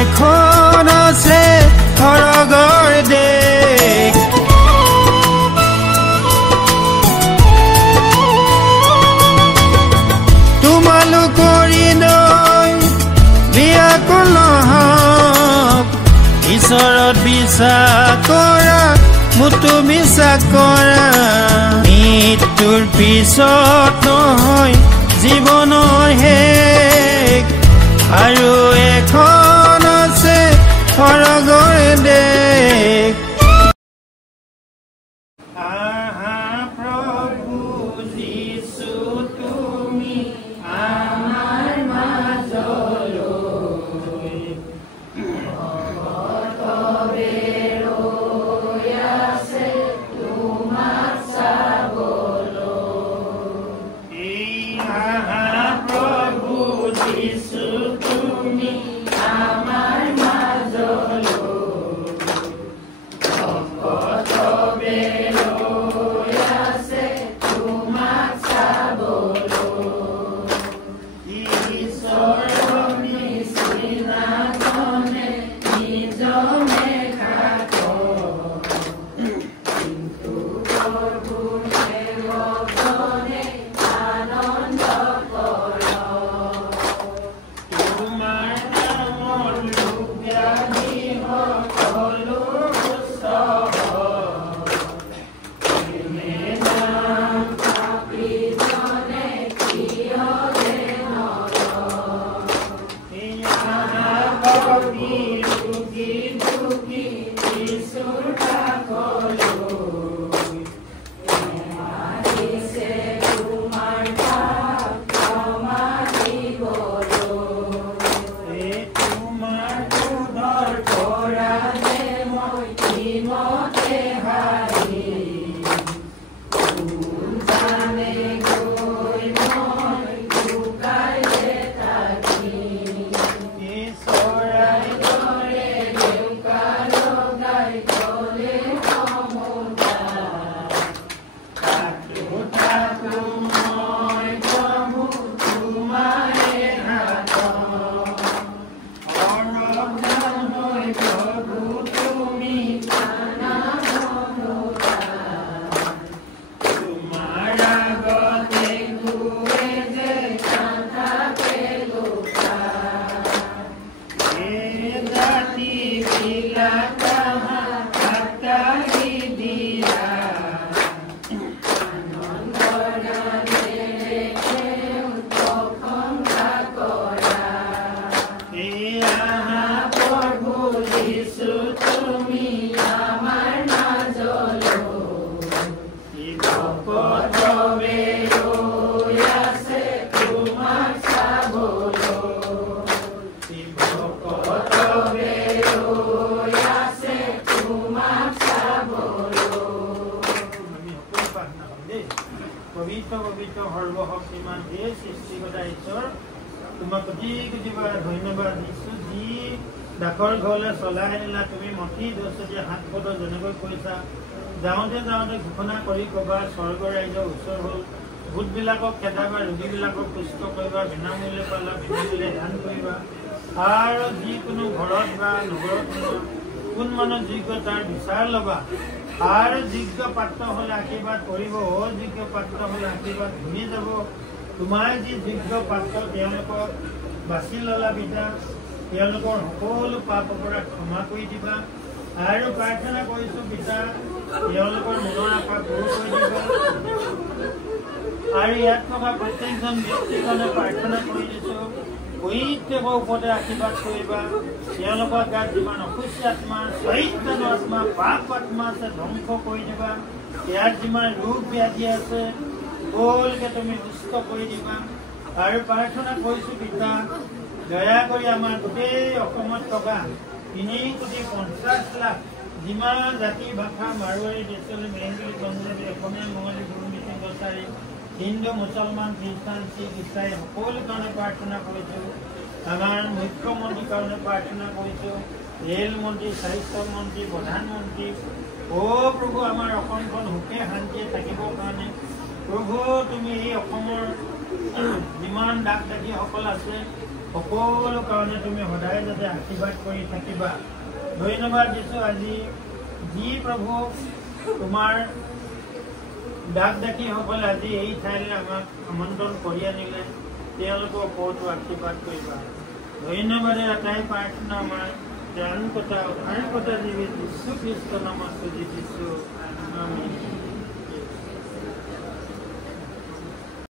এখন আছে স্বৰ্গৰ দেশ তোমালোকৰি নৈ ব্যাকুল হওক ঈশ্বৰত বিশ্বাস কৰা মুটু বিশ্বাস কৰা মৃত্যুৰ পিছত নহয় জীৱনৰ শেষ আৰু এখন আছে স্বৰ্গৰ দেশ প্ৰভু যীশু তুমি আমাৰ মাজলৈ ধন্যবাদ দিছো যি ডাকৰ ঘৰলৈ চলাই আনিলা তুমি মতি দশতিয়া হাত পদ যেনেকৈ কৈছা যাওঁতে যাওঁতে ঘোষণা কৰি কবা স্বৰ্গৰ ৰাজ্য ওচৰ হ'ল ভূতবিলাকক খেদাবা ৰোগীবিলাকক সুস্থ কৰিবা বিনামূল্যে পালা বিনামূল্যে দান কৰিবা আৰু যিকোনো ঘৰত বা নগৰত কোন মানুহ যোগ্য তাৰ বিচাৰ ল'বা আৰু যোগ্য পাত্ৰ হ'লে আশীৰ্বাদ কৰিব অযোগ্য পাত্ৰ হ'লে আশীৰ্বাদ ঘূৰি যাব তোমাৰ যি যোগ্য পাত্ৰ তেওঁলোকক বাছি ল'লা পিতা তেওঁলোকৰ সকলো পাপ অপৰাধ ক্ষমা কৰি দিবা আৰু প্ৰাৰ্থনা কৰিছো পিতা তেওঁলোকৰ মনৰ আশা পূৰ কৰি দিবা আৰু ইয়াত থকা প্ৰত্যেকজন ব্যক্তিৰ কাৰণে প্ৰাৰ্থনা কৰি দিছো পবিত্ৰৰ ওপৰতে আশীৰ্বাদ কৰিবা তেওঁলোকৰ গাত যিমান অসুস্থ আত্মা চৈতন্য আত্মা পাপ আত্মা আছে ধ্বংস কৰি দিবা ইয়াত যিমান ৰোগ ব্যাধি আছে সকলোকে তুমি সুস্থ কৰি দিবা আৰু প্ৰাৰ্থনা কৰিছো পিতা দয়া কৰি আমাৰ গোটেই অসমত থকা 3,50,00,000 যিমান জাতি ভাষা মাৰোৱাৰী দেশলৈ মেংগলী পঞ্জাবী অসমীয়া মঙলী গুৰু মিচিং কছাৰী হিন্দু মুছলমান খ্ৰীষ্টান শিখ ইছাই সকলো কাৰণে প্ৰাৰ্থনা কৰিছোঁ আমাৰ মুখ্যমন্ত্ৰীৰ কাৰণে প্ৰাৰ্থনা কৰিছোঁ ৰেল মন্ত্ৰী স্বাস্থ্য মন্ত্ৰী প্ৰধানমন্ত্ৰী প্ৰভু আমাৰ অসমখন সুখে শান্তিয়ে থাকিবৰ কাৰণে প্ৰভু তুমি এই অসমৰ যিমান ডাক ডাকীসকল আছে সকলো কাৰণে তুমি সদায় যাতে আশীৰ্বাদ কৰি থাকিবা। ধন্যবাদ দিছোঁ আজি যি প্ৰভু তোমাৰ ডাক ডাকিসকলে আজি এই ঠাইলৈ আমাক আমন্ত্ৰণ কৰি আনিলে তেওঁলোকৰ ওপৰতো আশীৰ্বাদ কৰিবা। ধন্যবাদে এটাই প্ৰাৰ্থনা আমাৰ ত্ৰাণকৰ্তা উদ্ধাৰকৰ্তা জীৱ যীশু খ্ৰীষ্টৰ নামত খুজি দিছোঁ। আমেন।